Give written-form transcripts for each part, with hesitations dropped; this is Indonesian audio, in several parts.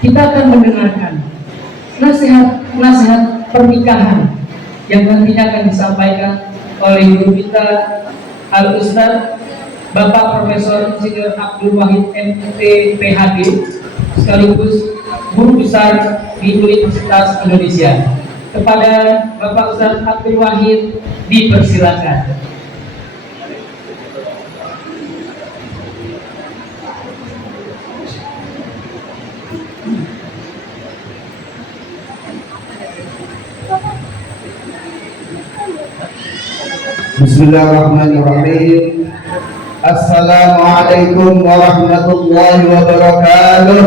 kita akan mendengarkan nasihat pernikahan yang nantinya akan disampaikan oleh guru kita Al-Ustaz Bapak Profesor Insinyur Abdul Wahid MT PhD sekaligus Guru Besar di Universitas Indonesia. Kepada Bapak Ustaz Abdul Wahid dipersilakan. Bismillahirrahmanirrahim. Assalamualaikum warahmatullahi wabarakatuh.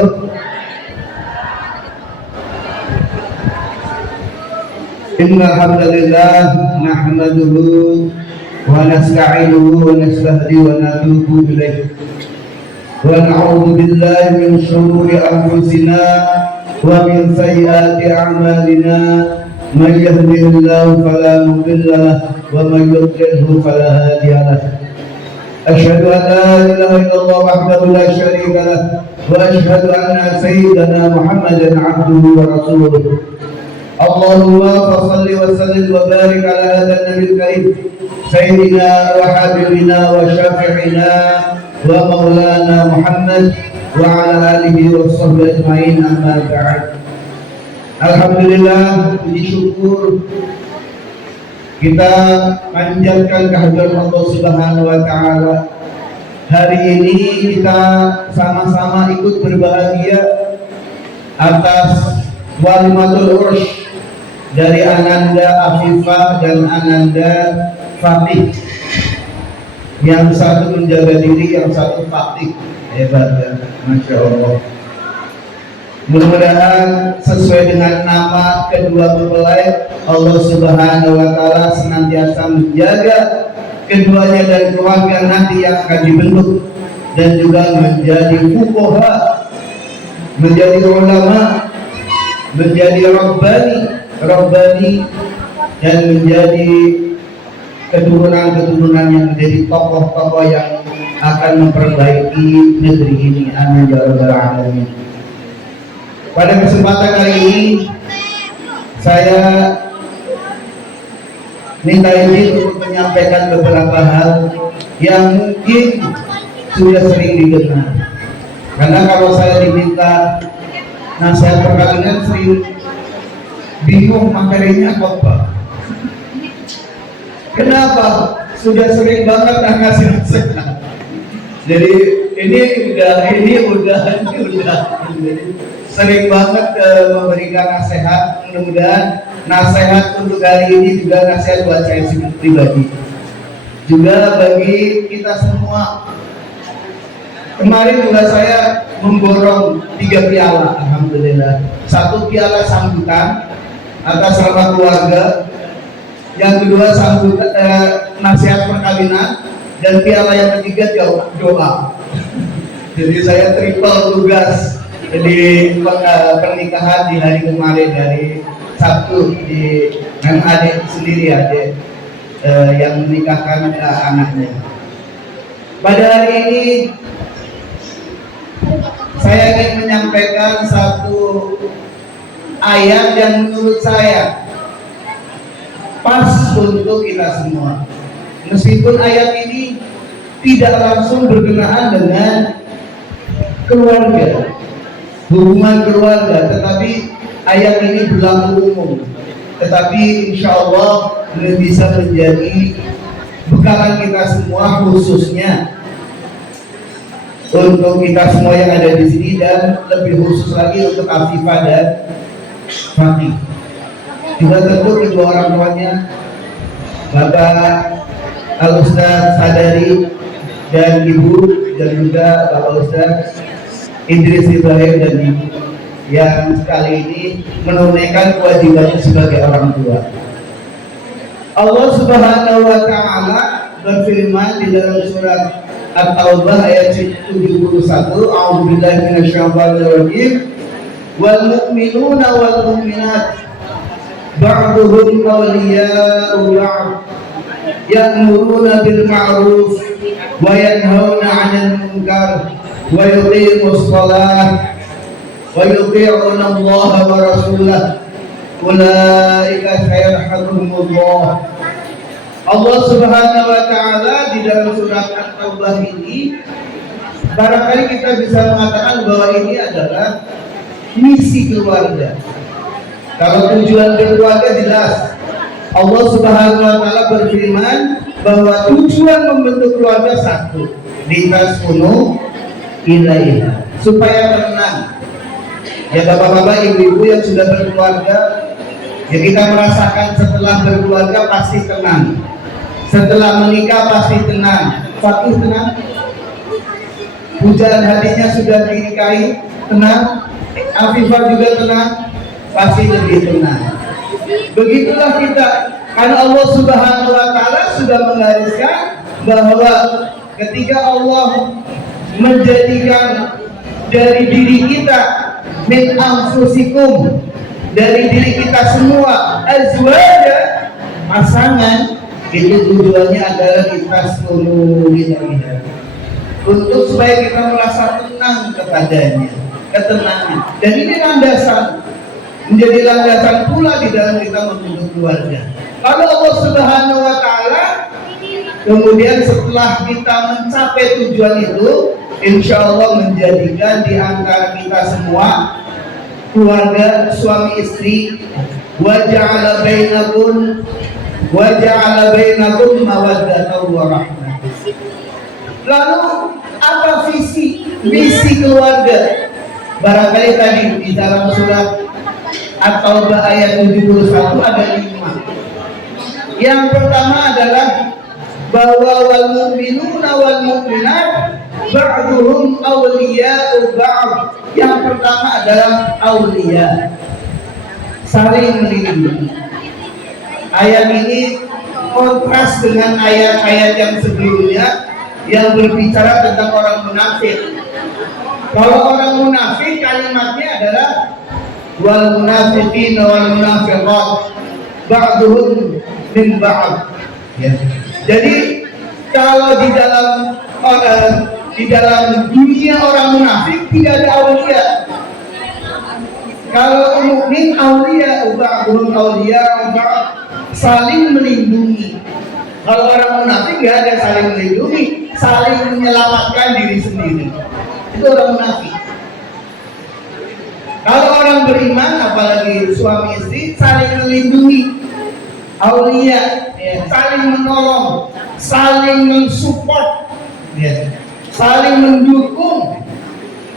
Innal hamdalillah nahmaduhu wa nasta'inuhu wa nastahdihi wa natubu ilayh. Wa na'udzu billahi min shururi anfusina wa min sayyiati a'malina. Man yahdihillahu fala mudilla lahu wa man yudlilhu fala hadiya lahu. Asyhadu an la ilaha illallah wahdahu la syarika lahu wa asyhadu anna sayyidana Muhammadan 'abduhu wa rasuluh. Allahumma shalli wa sallim wa barik ala hadzal nabiyil karim sayyidina wa habibina wa syafi'ina wa maulana Muhammad wa ala alihi wa sahbihi ajma'in, amma ba'd. Alhamdulillah, puji syukur kita panjatkan kehadirat Allah Subhanahu wa taala. Hari ini kita sama-sama ikut berbahagia atas walimatul ursh dari Ananda Afifah dan Ananda Fatih. Yang satu menjaga diri, yang satu Fatih. Hebat ya, Masya Allah. Mudah-mudahan sesuai dengan nama kedua mempelai, Allah Subhanahu wa taala senantiasa menjaga keduanya dan keluarga nanti yang akan dibentuk, dan juga menjadi fuqaha, menjadi ulama, menjadi rabbani, dan menjadi keturunan-keturunan yang menjadi tokoh-tokoh yang akan memperbaiki negeri ini. Amin ya rabbal alamin. Pada kesempatan kali ini saya minta izin untuk menyampaikan beberapa hal yang mungkin sudah sering didengar. Karena kalau saya diminta nasihat perkawinan sering bingung materinya apa. Kenapa? Sudah sering banget ngasih nasihat. Jadi ini udah. Sering banget memberikan nasihat. Mudah-mudahan nasihat untuk hari ini juga nasihat buat saya pribadi, juga bagi kita semua. Kemarin juga saya memborong 3 piala, alhamdulillah. 1 piala sambutan atas nama keluarga, yang kedua sambutan nasihat perkawinan, dan piala yang ketiga doa. Jadi saya triple tugas di pernikahan di hari kemarin, dari Sabtu dengan adik sendiri, yang menikahkan anaknya. Pada hari ini saya ingin menyampaikan satu ayat yang menurut saya pas untuk kita semua. Meskipun ayat ini tidak langsung berkenaan dengan keluarga, hubungan keluarga, tetapi ayat ini berlaku umum. Tetapi insya Allah bisa menjadi bekalan kita semua, khususnya untuk kita semua yang ada di sini, dan lebih khusus lagi untuk Afifah dan Fatih. Juga tentu kedua orang tuanya, Bapak Al-Ustaz Sadari dan Ibu, dan juga Bapak Ustaz Idris Ibrahim dan Ibu, yang sekali ini menunaikan kewajibannya sebagai orang tua. Allah Subhanahu wa taala berfirman di dalam surat At-Taubah ayat 71, A'udzubillahi minasyaitonir rajim. Wal mu'minuna wal mu'minat ba'duhum awliya'u ba'd ya'muruna bil ma'ruf wa yanhauna 'anil munkar wa yuqimus shalah wa yuti'una Allah wa rasulahu ulaika sayarhamuhumullah. Allah Subhanahu wa taala di dalam surat At-Taubah ini barangkali kita bisa mengatakan bahwa ini adalah misi keluarga. Kalau tujuan berkeluarga jelas, Allah Subhanahu wa taala berfirman bahwa tujuan membentuk keluarga satu, litaskunu ilaiha, supaya tenang. Ya bapak-bapak, ibu-ibu yang sudah berkeluarga, ya kita merasakan setelah berkeluarga pasti tenang. Setelah menikah pasti tenang. Fakih tenang. Pujaan hatinya sudah dinikahi, tenang. Afifah juga tenang, pasti lebih tenang. Begitulah kita, karena Allah Subhanahu wa taala sudah menggariskan bahwa ketika Allah menjadikan dari diri kita min anfusikum, dari diri kita semua azwaja, pasangan, itu tujuannya adalah kita seluruh ilaiha, untuk supaya kita merasa tenang kepadanya, ketenangan. Dan ini landasan, menjadi landasan pula di dalam kita membentuk keluarga. Kalau Allah Subhanahu wa taala kemudian setelah kita mencapai tujuan itu, insya Allah menjadikan di antara kita semua keluarga suami istri, wa ja'ala bainakum mawaddatan wa rahmah. Lalu apa misi keluarga? Barangkali tadi di dalam surat At-Taubah ayat 71 ada 5. Yang pertama adalah bahwa wal mu'minuna wal mu'minat ba'duhum awliya'u ba'd. Yang pertama adalah aulia, saling melindungi. Ayat ini kontras dengan ayat-ayat yang sebelumnya yang berbicara tentang orang munafik. Kalau orang munafik kalimatnya adalah wal munafiqina wal munafiqat ba'duhum min ba'd. Ya. Jadi kalau di dalam dunia orang munafik tidak ada aulia. Kalau mukmin aulia, ba'duhum aulia, saling melindungi. Kalau orang munafik nggak ada saling melindungi, saling menyelamatkan diri sendiri. Itu orang munafik. Kalau orang beriman, apalagi suami istri, saling melindungi, aulia, ya, saling menolong, saling mensupport, ya, saling mendukung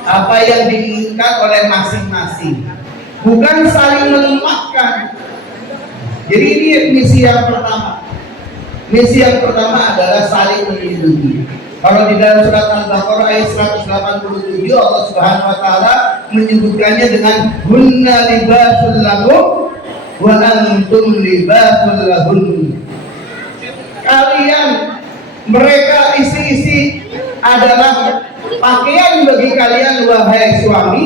apa yang diinginkan oleh masing-masing, bukan saling melemahkan. Jadi ini misi yang pertama. Misi yang pertama adalah saling melindungi. Kalau di dalam surat Al-Baqarah ayat 187 Allah Subhanahu wa taala menyebutkannya dengan hunna libasul lakum wa antum libasul lahun. Kalian, mereka istri-istri adalah pakaian bagi kalian wahai suami,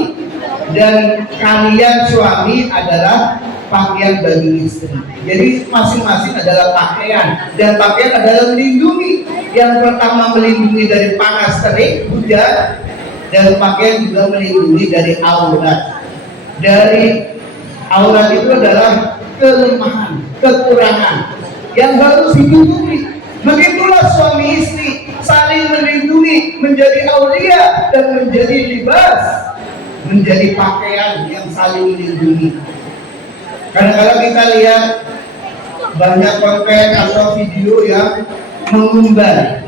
dan kalian suami adalah pakaian bagi istri. Jadi masing-masing adalah pakaian, dan pakaian adalah melindungi. Yang pertama melindungi dari panas terik, hujan, dan pakaian juga melindungi dari aurat. Dari aurat itu adalah kelemahan, kekurangan yang harus ditutupi. Begitulah suami istri saling melindungi, menjadi aulia dan menjadi libas, menjadi pakaian yang saling melindungi. Kadang-kadang kita lihat banyak konten atau video yang mengumbar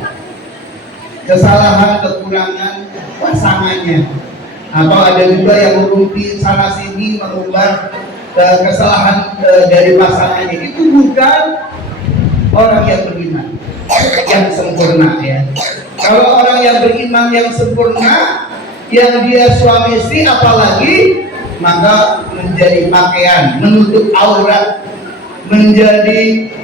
kesalahan, kekurangan pasangannya, atau ada juga yang merumpi sana sini mengumbar kesalahan dari pasangannya. Itu bukan orang yang beriman yang sempurna, ya. Kalau orang yang beriman yang sempurna, yang dia suami istri apalagi, maka menjadi pakaian, menutup aurat, menjadi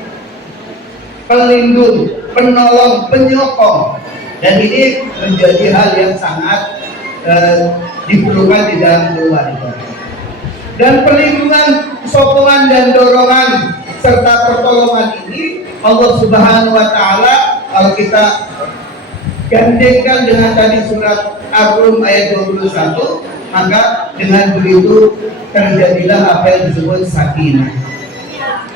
pelindung, penolong, penyokong. Dan ini menjadi hal yang sangat diperlukan di dalam keluarga. Dan perlindungan, sokongan dan dorongan serta pertolongan ini Allah Subhanahu wa taala, kalau kita gandengkan dengan tadi surat Ar-Rum ayat 21, maka dengan begitu terjadilah apa yang disebut sakinah,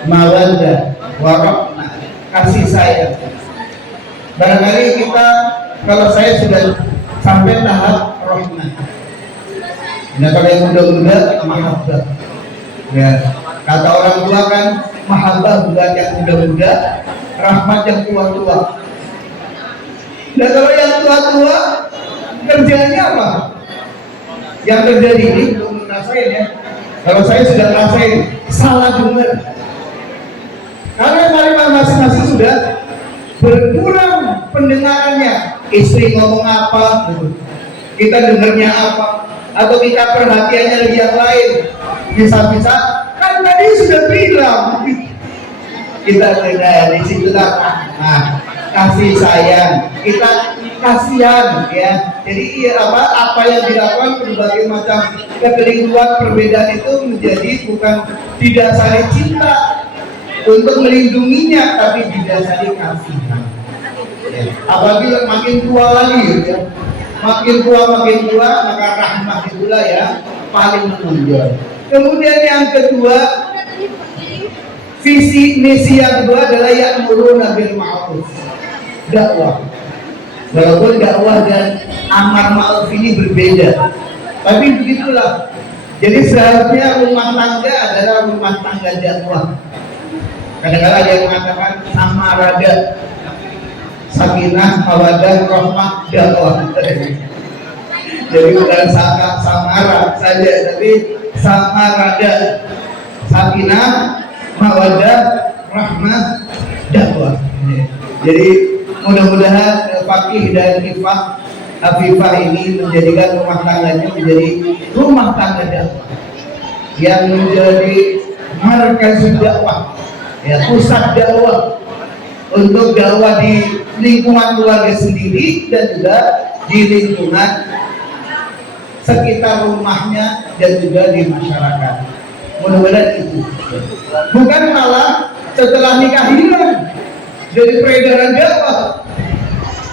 mawaddah, warahmah, kasih sayang. Barangkali kita, kalau saya sudah sampai tahap rahmah. Nah, kalau yang muda-muda mahabbah. Ya, kata orang tua kan mahabbah buat yang muda-muda, rahmat yang tua-tua. Dan kalau yang tua-tua kerjanya apa? Yang terjadi ini belum ngerasain ya. Kalau saya sudah ngerasain, salah dengar. Karena mereka masing-masing sudah berkurang pendengarannya. Istri ngomong apa, kita dengarnya apa, atau kita perhatiannya lagi yang lain. Bisa-bisa kan tadi sudah bilang kita dengar di situ lah. Nah, kasih sayang, kita kasihan ya. Jadi apa yang dilakukan berbagai macam kekeliruan perbedaan itu menjadi bukan didasari cinta untuk melindunginya, tapi didasari kasihan. Ya. Apabila makin tua lagi ya, makin tua maka rahmat itulah ya paling menonjol. Kemudian yang kedua, visi misi yang kedua adalah ya'muruna bil ma'ruf, dakwah. Walaupun dakwah dan amar ma'ruf ini berbeda, tapi begitulah. Jadi seharusnya rumah tangga adalah rumah tangga dakwah. Kadang-kadang ada yang mengatakan sama rada, sakinah, mawaddah, rahmah, dakwah. Jadi bukan samara saja, tapi sama rada, sakinah, mawaddah, rahmah, dakwah. Jadi mudah-mudahan Fakih dan Afifah ini menjadikan rumah tangganya menjadi rumah tangga dakwah yang menjadi markas dakwah, ya, pusat dakwah untuk dakwah di lingkungan keluarga sendiri dan juga di lingkungan sekitar rumahnya dan juga di masyarakat. Mudah-mudahan itu bukan malah setelah nikah hilang jadi peredaran dakwah.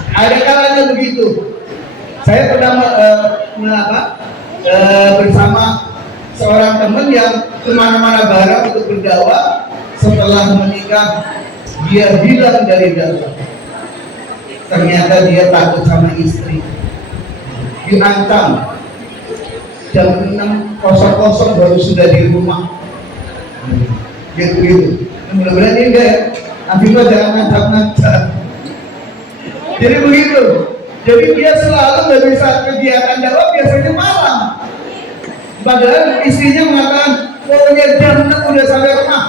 Ada kalanya begitu. Saya pernah bersama seorang teman yang kemana-mana barat untuk berdakwah. Setelah menikah dia hilang dari dakwah. Ternyata dia takut sama istri, diancam jam 6.00 baru sudah di rumah. Gitu. Mudah-mudahan ini enggak ya. Afifah jangan ngancam-ngancam. Jadi begitu. Jadi dia selalu nggak bisa kegiatan dakwah biasanya malam. Padahal istrinya mengatakan, pokoknya jam 6 udah sampai rumah.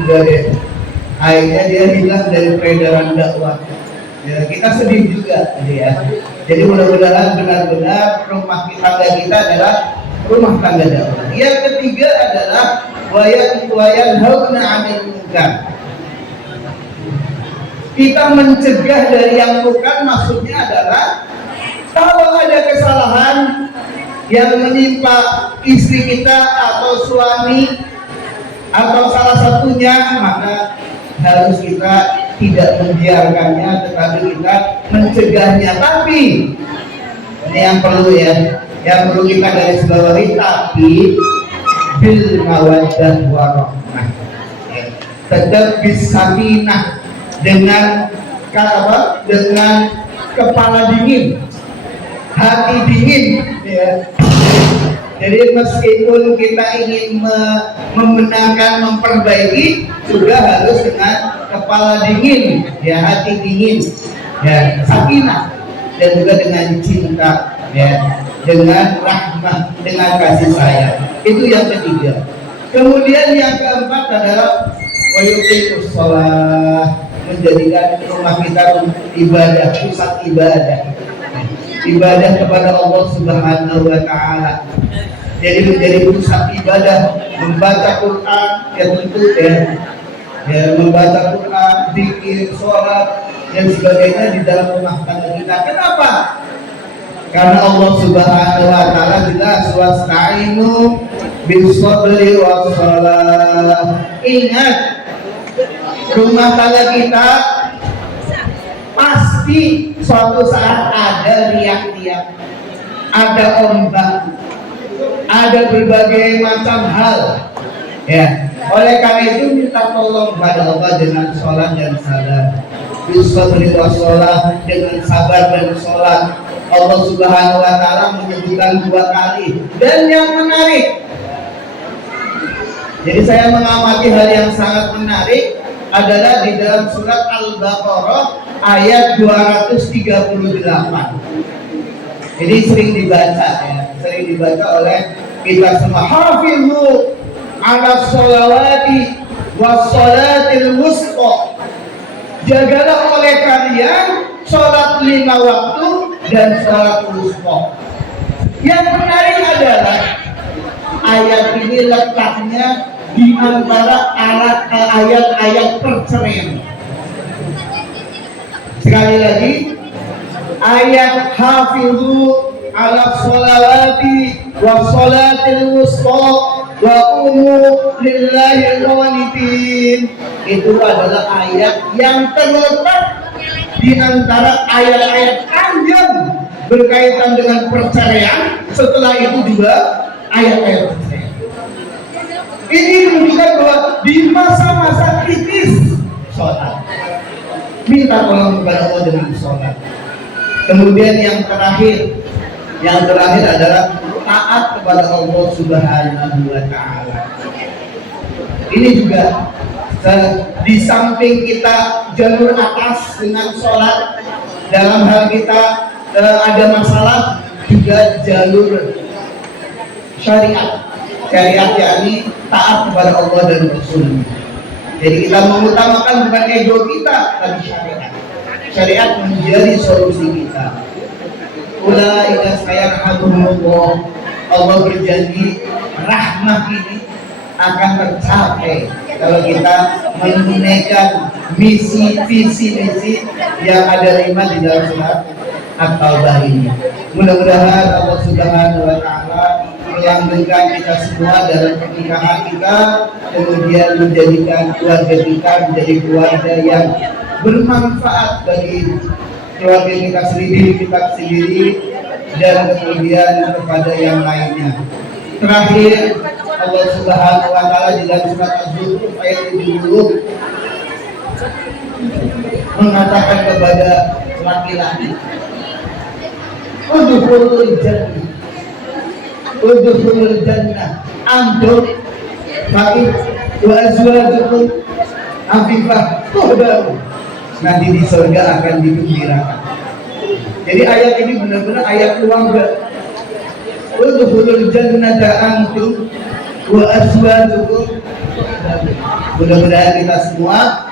Udah deh. Akhirnya dia hilang dari peredaran dakwah. Ya, kita sedih juga, ya. Jadi mudah-mudahan benar-benar rumah tangga kita adalah rumah tangga dakwah. Yang ketiga adalah wayanhauna 'anil munkar. Kita mencegah dari yang bukan, maksudnya adalah kalau ada kesalahan yang menimpa istri kita atau suami atau salah satunya, maka harus kita tidak membiarkannya, tetapi kita mencegahnya. Tapi ini yang perlu ya, yang perlu kita garis bawahi, tapi bil mawaddah warahmah, tetap bisakinah, dengan kepala dingin, hati dingin, ya. Jadi meskipun kita ingin membenarkan, memperbaiki, juga harus dengan kepala dingin, ya, hati dingin, ya, sakinah, dan juga dengan cinta, ya, dengan rahmah, dengan kasih sayang. Itu yang ketiga. Kemudian yang keempat adalah wayuqimus shalah, menjadikan rumah kita ibadah, pusat ibadah kepada Allah Subhanahu wa Ta'ala. Jadi menjadi pusat ibadah, membaca Quran, ya tentu ya, membaca Quran, zikir, sholat dan sebagainya di dalam rumah tangga kita. Kenapa? Karena Allah Subhanahu wa Ta'ala jelas, wasta'inu bis sabri was shalah. Ingat, rumah tangga kita pasti suatu saat ada riak-riak, ada ombak, ada berbagai macam hal. Ya, oleh karena itu minta tolong pada Allah dengan sholat dan sabar. Bisabri wa sholat, dengan sabar dan sholat. Allah Subhanahu wa Ta'ala menyebutkan 2 kali. Dan yang menarik, jadi saya mengamati hal yang sangat menarik adalah di dalam surat Al-Baqarah ayat 238. Jadi sering dibaca ya, sering dibaca oleh kita semua. Hafizu ala sholawati was sholatil wusta. Jagalah oleh kalian sholat 5 waktu dan sholat wusta. Yang menarik adalah ayat ini letaknya di antara ayat-ayat perceraian. Sekali lagi, ayat hafizu ala sholawati wa sholatil wusta wa qumu lillahi qanitin. Itu adalah ayat yang terletak di antara ayat-ayat panjang berkaitan dengan perceraian. Setelah itu juga ayat-ayat perceraian. Ini menunjukkan bahwa di masa-masa kritis sholat, minta tolong kepada Allah dengan sholat. Kemudian yang terakhir adalah taat kepada Allah Subhanahu wa Ta'ala. Ini juga di samping kita jalur atas dengan sholat, dalam hal kita ada masalah, juga jalur syariat yakni taat kepada Allah dan Rasul. Jadi kita mengutamakan bukan ego kita, tapi syariat menjadi solusi kita. Ulaika sayarhamuhumullah. Allah berjanji rahmah ini akan tercapai kalau kita menunaikan visi misi yang ada 5 di dalam surat At-Taubah ini. Mudah-mudahan Allah Subhanahu wa Ta'ala melanggengkan kita semua dalam pernikahan kita, kemudian menjadikan keluarga kita menjadi keluarga yang bermanfaat bagi keluarga kita sendiri, dan kemudian kepada yang lainnya. Terakhir, Allah Subhanahu wa Ta'ala di dalam surat Az-Zukhruf ayat 70 mengatakan kepada laki-laki, udkhulul jannah antum faqih wa azwajukum afifah tuhdaru. Nanti di surga akan digembirakan. Jadi ayat ini benar-benar ayat keluarga. Udkhulul jannata antum wa azwajukum. Mudah-mudahan kita semua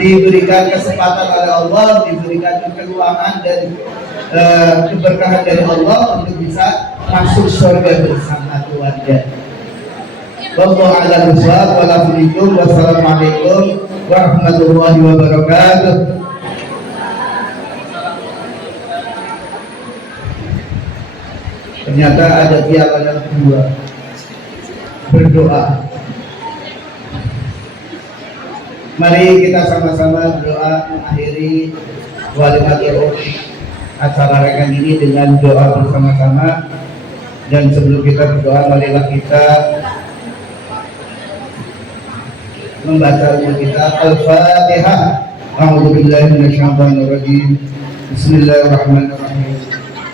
diberikan kesempatan oleh Allah, diberikan keluangan dan keberkahan dari Allah untuk bisa masuk surga bersama keluarga. Wallahu a'lam bishawab. Wassalamualaikum warahmatullahi wabarakatuh. Ternyata ada pihak yang kedua berdoa. Mari kita sama-sama berdoa mengakhiri walimatul acara rekan ini dengan doa bersama-sama. Dan sebelum kita berdoa, marilah kita membaca kita Al-Fatihah. A'udzubillahi minasyaitonirrajim. Bismillahirrahmanirrahim.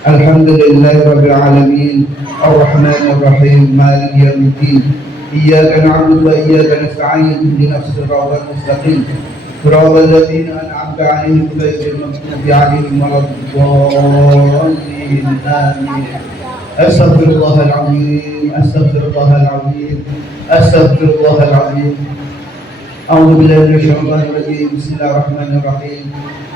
Alhamdulillahirabbil alamin. Arrahmanir rahim. Maliki yaumiddin. Iyyaka na'budu wa iyyaka nasta'in. Ihdinas siratal mustaqim. Siratal ladzina an'amta 'alaihim ghairil maghdubi 'alaihim waladdallin. Amin. Astaghfirullahaladzim. Astaghfirullahaladzim. A'udzubillahi minasyaitonirrajim. Bismillahirrahmanirrahim.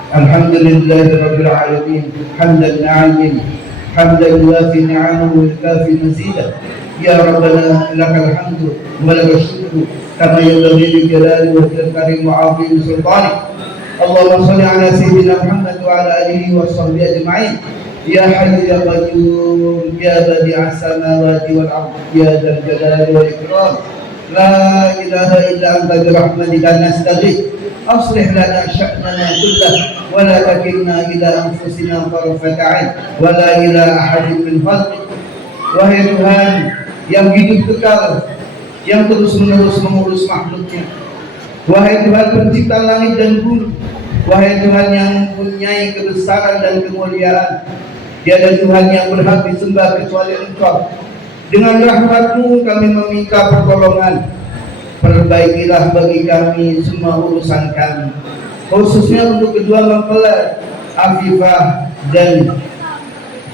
Alhamdulillahirabbil alamin. Hamdan na'imin, hamdan yuwafi ni'amahu wa yukafi mazidah. Ya Rabbana lakal hamdu wa lakal syukru kama yanbaghi li jalali wajhil karim wa 'azimi sultanik. Allahumma shalli ala sayyidina Muhammad wa ala alihi wa sahbihi ajma'in. Ya Hayyu ya Qayyum ya Badi'as samawati wal ardi ya dzal jalali wal ikram. La ilaha illa anta bi rahmatika nastaghith. Aslih lana sya'nana kullahu wa la takilna ila anfusina tarfata 'ain wa la ila ahadin min khalqik. Wahai Tuhan, yang hidup kekal, yang terus-menerus mengurus makhluknya. Wahai Tuhan pencipta langit dan bumi, wahai Tuhan yang mempunyai kebesaran dan kemuliaan, tiada Tuhan yang berhak disembah kecuali Engkau. Dengan rahmat-Mu kami meminta pertolongan. Perbaikilah bagi kami semua urusan kami, khususnya untuk kedua mempelai Afifah dan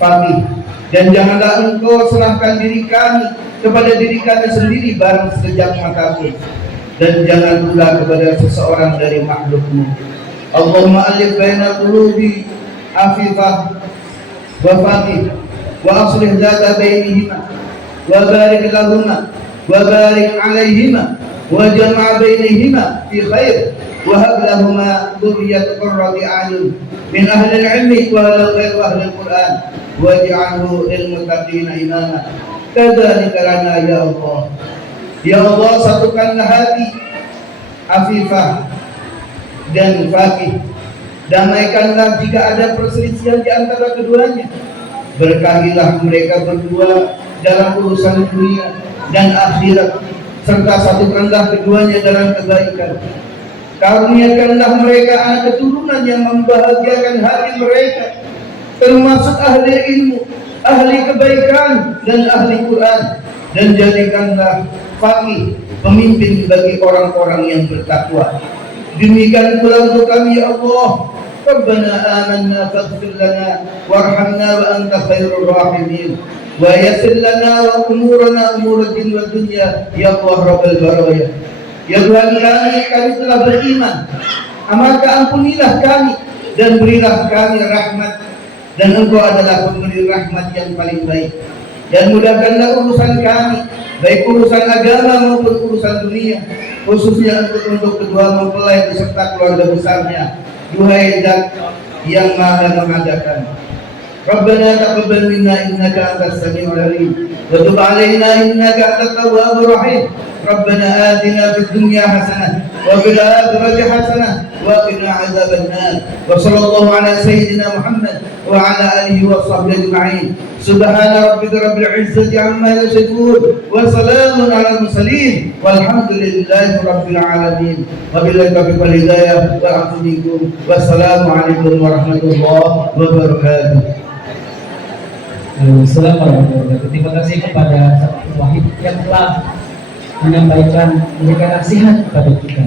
Fatih. Dan janganlah Engkau serahkan diri kami kepada diri kami sendiri barang sekejap mata pun, dan jangan pula kepada seseorang dari makhluk-Mu. Allahumma alif baina qulubi Afifah wa Fatih wa aslih zata bainihima wa barik lahuma wa barik alaihima wa jama' bainihima fi khair wa hab lahuma dhurriyyatan qurrata a'yun min ahli al-'ilmi wa ahli al-khair wa ahli al-Qur'an waj'alhu lil muttaqina imama. Kadzalika lana ya Allah. Ya Allah, satukanlah hati Afifah dan Fatih, damaikanlah jika ada perselisihan di antara keduanya. Berkahilah mereka berdua dalam urusan dunia dan akhirat, serta satukanlah keduanya dalam kebaikan. Karuniakanlah mereka anak keturunan yang membahagiakan hati mereka, termasuk ahli ilmu, ahli kebaikan, dan ahli Quran. Dan jadikanlah Fatih pemimpin bagi orang-orang yang bertakwa. Demikian pula untuk kami ya Allah. Rabbana amanna faghfir lana warhamna wa anta khairur rahimin wa yassir lana wa umurana umur din wa dunya ya Allah rabbal baraya. Ya Tuhan kami telah beriman, maka ampunilah kami dan berilah kami rahmat, dan Engkau adalah pemberi rahmat yang paling baik. Dan mudahkanlah urusan kami, baik urusan agama maupun urusan dunia, khususnya untuk kedua mempelai beserta keluarga besarnya. Duhai Zat yang Maha mengadakan. Rabbana taqabbal minna innaka antas samiul alim wa tub alaina innaka antat tawwabur rahim. Rabbana atina fid dunya hasanah wa fil akhirati hasanah wa qina adzaban nar. Wa sallallahu ala sayyidina Muhammad wa ala alihi wa sahbihi ajma'in. Subhana rabbika rabbil izzati amma yasifun wa salamun ala mursalin walhamdulillahi rabbil alamin. Wabillahi taufiq wal hidayah wa a'udzu bikum. Wassalamualaikum warahmatullahi wabarakatuh. Assalamualaikum warahmatullahi wabarakatuh. Terima kasih kepada Sahabat Wahid yang telah menyampaikan memberikan nasihat kepada kita.